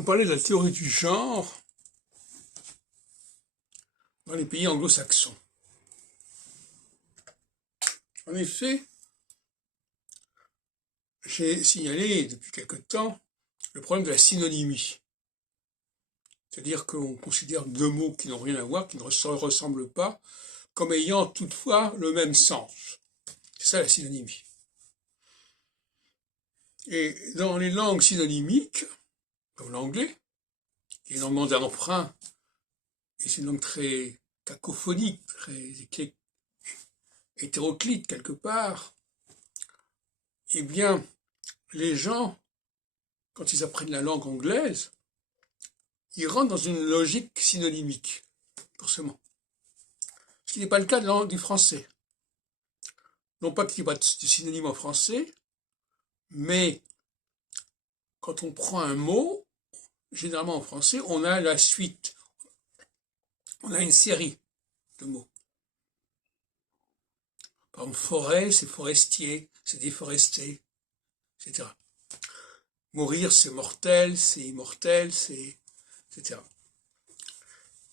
Vous parlez de la théorie du genre dans les pays anglo-saxons. En effet, j'ai signalé depuis quelque temps le problème de la synonymie. C'est-à-dire qu'on considère deux mots qui n'ont rien à voir, qui ne se ressemblent pas, comme ayant toutefois le même sens. C'est ça la synonymie. Et dans les langues synonymiques, comme l'anglais, qui est une langue d'emprunt, et c'est une langue très cacophonique, très hétéroclite quelque part, eh bien, les gens, quand ils apprennent la langue anglaise, ils rentrent dans une logique synonymique, forcément. Ce qui n'est pas le cas du français. Non pas qu'il n'y ait pas de synonyme en français, mais quand on prend un mot, généralement en français, on a la suite. On a une série de mots. Par exemple, forêt, c'est forestier, c'est déforesté, etc. Mourir, c'est mortel, c'est immortel, c'est etc.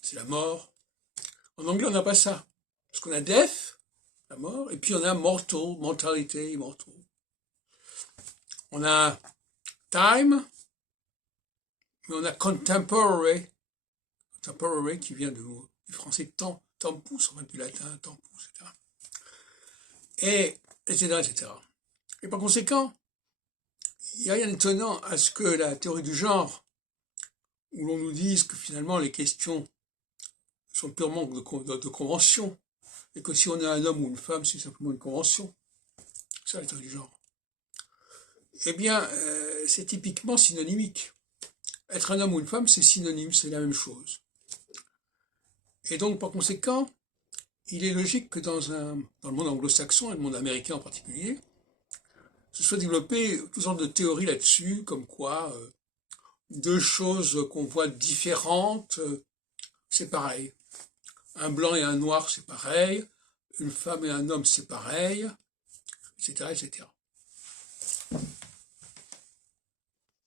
C'est la mort. En anglais, on n'a pas ça. Parce qu'on a death, la mort, et puis on a mortal, mortalité, immortal. On a time, mais on a contemporary, contemporary qui vient du français temps, tempus, enfin du latin, tempus, etc. Et, etc., etc. Et par conséquent, il n'y a rien d'étonnant à ce que la théorie du genre, où l'on nous dise que finalement les questions sont purement de convention, et que si on est un homme ou une femme, c'est simplement une convention. C'est ça la théorie du genre. Eh bien, c'est typiquement synonymique. Être un homme ou une femme, c'est synonyme, c'est la même chose. Et donc, par conséquent, il est logique que dans le monde anglo-saxon, et le monde américain en particulier, se soit développé toutes sortes de théories là-dessus, comme quoi deux choses qu'on voit différentes, c'est pareil. Un blanc et un noir, c'est pareil. Une femme et un homme, c'est pareil, etc., etc.